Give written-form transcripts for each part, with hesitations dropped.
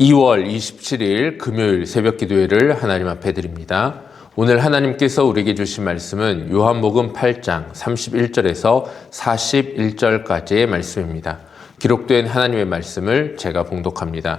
2월 27일 금요일 새벽 기도회를 하나님 앞에 드립니다. 오늘 하나님께서 우리에게 주신 말씀은 요한복음 8장 31절에서 41절까지의 말씀입니다. 기록된 하나님의 말씀을 제가 봉독합니다.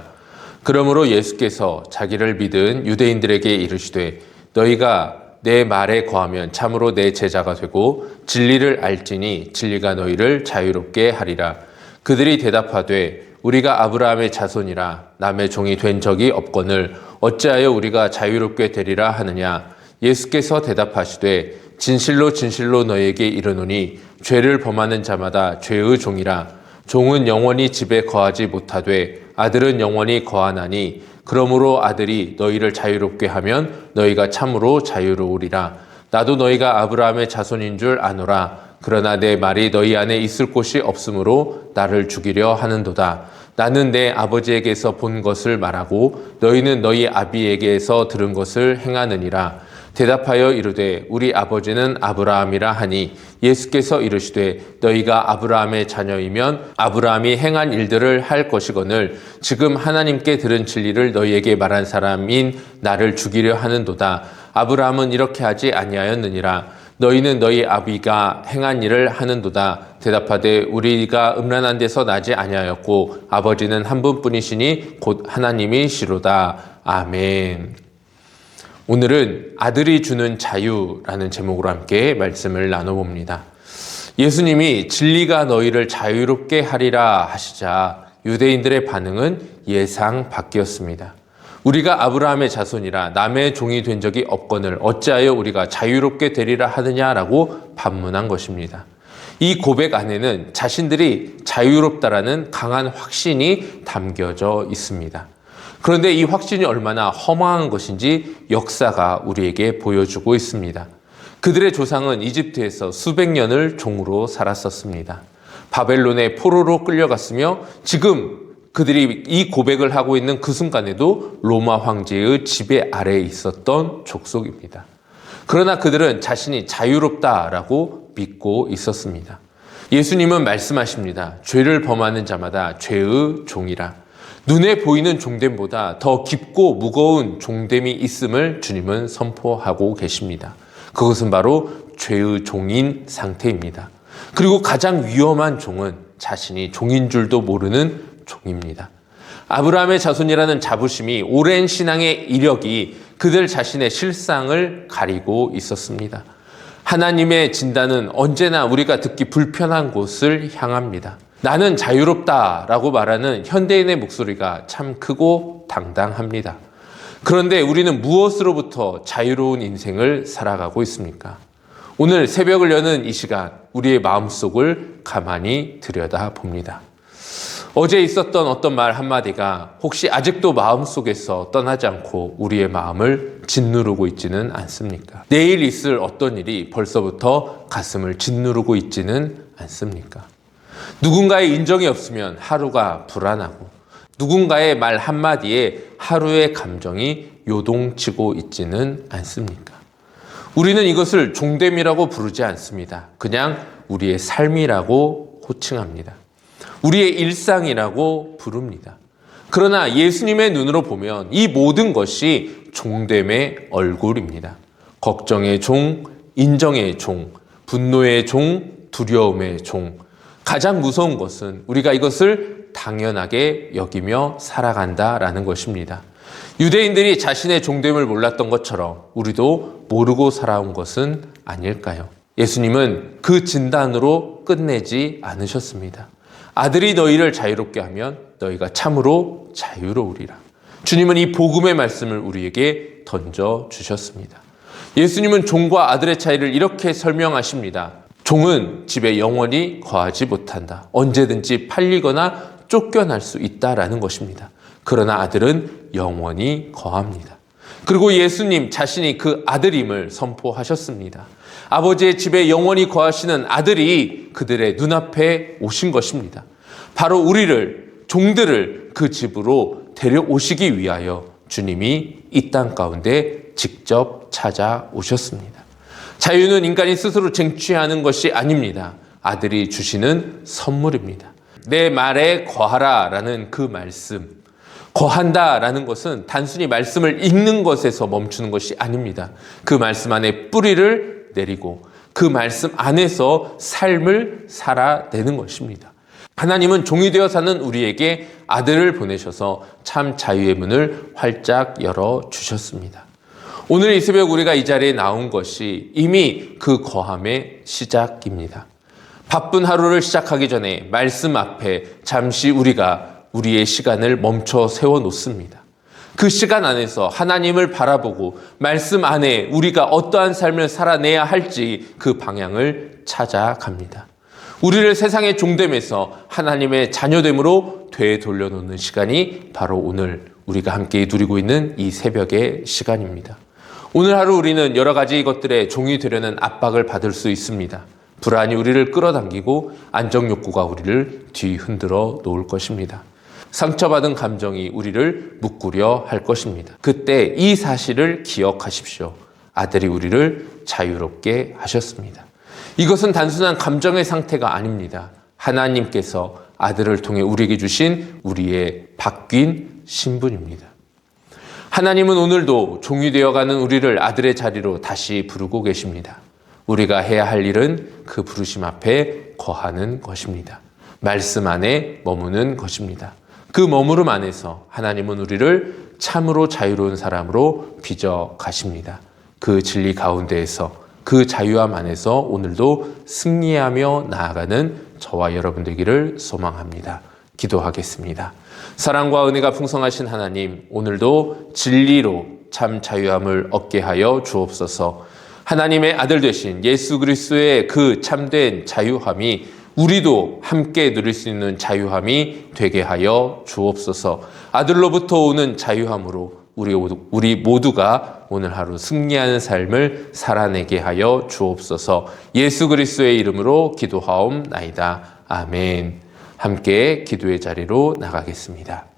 그러므로 예수께서 자기를 믿은 유대인들에게 이르시되 너희가 내 말에 거하면 참으로 내 제자가 되고 진리를 알지니 진리가 너희를 자유롭게 하리라. 그들이 대답하되 우리가 아브라함의 자손이라 남의 종이 된 적이 없거늘 어찌하여 우리가 자유롭게 되리라 하느냐. 예수께서 대답하시되 진실로 진실로 너희에게 이르노니 죄를 범하는 자마다 죄의 종이라. 종은 영원히 집에 거하지 못하되 아들은 영원히 거하나니 그러므로 아들이 너희를 자유롭게 하면 너희가 참으로 자유로우리라. 나도 너희가 아브라함의 자손인 줄 아노라. 그러나 내 말이 너희 안에 있을 곳이 없으므로 나를 죽이려 하는도다. 나는 내 아버지에게서 본 것을 말하고 너희는 너희 아비에게서 들은 것을 행하느니라. 대답하여 이르되 우리 아버지는 아브라함이라 하니 예수께서 이르시되 너희가 아브라함의 자녀이면 아브라함이 행한 일들을 할 것이거늘 지금 하나님께 들은 진리를 너희에게 말한 사람인 나를 죽이려 하는도다. 아브라함은 이렇게 하지 아니하였느니라. 너희는 너희 아비가 행한 일을 하는도다. 대답하되 우리가 음란한 데서 나지 아니하였고 아버지는 한 분뿐이시니 곧 하나님이시로다. 아멘. 오늘은 아들이 주는 자유라는 제목으로 함께 말씀을 나눠봅니다. 예수님이 진리가 너희를 자유롭게 하리라 하시자 유대인들의 반응은 예상 밖이었습니다. 우리가 아브라함의 자손이라 남의 종이 된 적이 없거늘 어찌하여 우리가 자유롭게 되리라 하느냐라고 반문한 것입니다. 이 고백 안에는 자신들이 자유롭다라는 강한 확신이 담겨져 있습니다. 그런데 이 확신이 얼마나 허망한 것인지 역사가 우리에게 보여주고 있습니다. 그들의 조상은 이집트에서 수백 년을 종으로 살았었습니다. 바벨론의 포로로 끌려갔으며 지금 그들이 이 고백을 하고 있는 그 순간에도 로마 황제의 지배 아래에 있었던 족속입니다. 그러나 그들은 자신이 자유롭다라고 믿고 있었습니다. 예수님은 말씀하십니다. 죄를 범하는 자마다 죄의 종이라. 눈에 보이는 종됨보다 더 깊고 무거운 종됨이 있음을 주님은 선포하고 계십니다. 그것은 바로 죄의 종인 상태입니다. 그리고 가장 위험한 종은 자신이 종인 줄도 모르는 종입니다. 아브라함의 자손이라는 자부심이 오랜 신앙의 이력이 그들 자신의 실상을 가리고 있었습니다. 하나님의 진단은 언제나 우리가 듣기 불편한 곳을 향합니다. 나는 자유롭다라고 말하는 현대인의 목소리가 참 크고 당당합니다. 그런데 우리는 무엇으로부터 자유로운 인생을 살아가고 있습니까? 오늘 새벽을 여는 이 시간 우리의 마음속을 가만히 들여다봅니다. 어제 있었던 어떤 말 한마디가 혹시 아직도 마음속에서 떠나지 않고 우리의 마음을 짓누르고 있지는 않습니까? 내일 있을 어떤 일이 벌써부터 가슴을 짓누르고 있지는 않습니까? 누군가의 인정이 없으면 하루가 불안하고 누군가의 말 한마디에 하루의 감정이 요동치고 있지는 않습니까? 우리는 이것을 종됨이라고 부르지 않습니다. 그냥 우리의 삶이라고 호칭합니다. 우리의 일상이라고 부릅니다. 그러나 예수님의 눈으로 보면 이 모든 것이 종됨의 얼굴입니다. 걱정의 종, 인정의 종, 분노의 종, 두려움의 종. 가장 무서운 것은 우리가 이것을 당연하게 여기며 살아간다라는 것입니다. 유대인들이 자신의 종됨을 몰랐던 것처럼 우리도 모르고 살아온 것은 아닐까요? 예수님은 그 진단으로 끝내지 않으셨습니다. 아들이 너희를 자유롭게 하면 너희가 참으로 자유로우리라. 주님은 이 복음의 말씀을 우리에게 던져주셨습니다. 예수님은 종과 아들의 차이를 이렇게 설명하십니다. 종은 집에 영원히 거하지 못한다. 언제든지 팔리거나 쫓겨날 수 있다라는 것입니다. 그러나 아들은 영원히 거합니다. 그리고 예수님 자신이 그 아들임을 선포하셨습니다. 아버지의 집에 영원히 거하시는 아들이 그들의 눈앞에 오신 것입니다. 바로 우리를, 종들을 그 집으로 데려오시기 위하여 주님이 이 땅 가운데 직접 찾아오셨습니다. 자유는 인간이 스스로 쟁취하는 것이 아닙니다. 아들이 주시는 선물입니다. 내 말에 거하라 라는 그 말씀. 거한다라는 것은 단순히 말씀을 읽는 것에서 멈추는 것이 아닙니다. 그 말씀 안에 뿌리를 내리고 그 말씀 안에서 삶을 살아내는 것입니다. 하나님은 종이 되어 사는 우리에게 아들을 보내셔서 참 자유의 문을 활짝 열어주셨습니다. 오늘 이 새벽 우리가 이 자리에 나온 것이 이미 그 거함의 시작입니다. 바쁜 하루를 시작하기 전에 말씀 앞에 잠시 우리가 우리의 시간을 멈춰 세워놓습니다. 그 시간 안에서 하나님을 바라보고 말씀 안에 우리가 어떠한 삶을 살아내야 할지 그 방향을 찾아갑니다. 우리를 세상의 종됨에서 하나님의 자녀됨으로 되돌려놓는 시간이 바로 오늘 우리가 함께 누리고 있는 이 새벽의 시간입니다. 오늘 하루 우리는 여러 가지 것들에 종이 되려는 압박을 받을 수 있습니다. 불안이 우리를 끌어당기고 안정욕구가 우리를 뒤흔들어 놓을 것입니다. 상처받은 감정이 우리를 묶으려 할 것입니다. 그때 이 사실을 기억하십시오. 아들이 우리를 자유롭게 하셨습니다. 이것은 단순한 감정의 상태가 아닙니다. 하나님께서 아들을 통해 우리에게 주신 우리의 바뀐 신분입니다. 하나님은 오늘도 종이 되어가는 우리를 아들의 자리로 다시 부르고 계십니다. 우리가 해야 할 일은 그 부르심 앞에 거하는 것입니다. 말씀 안에 머무는 것입니다. 그 머무름 안에서 하나님은 우리를 참으로 자유로운 사람으로 빚어 가십니다. 그 진리 가운데에서 그 자유함 안에서 오늘도 승리하며 나아가는 저와 여러분 되기를 소망합니다. 기도하겠습니다. 사랑과 은혜가 풍성하신 하나님, 오늘도 진리로 참 자유함을 얻게 하여 주옵소서. 하나님의 아들 되신 예수 그리스도의 그 참된 자유함이 우리도 함께 누릴 수 있는 자유함이 되게 하여 주옵소서. 아들로부터 오는 자유함으로 우리 모두가 오늘 하루 승리하는 삶을 살아내게 하여 주옵소서. 예수 그리스도의 이름으로 기도하옵나이다. 아멘. 함께 기도의 자리로 나가겠습니다.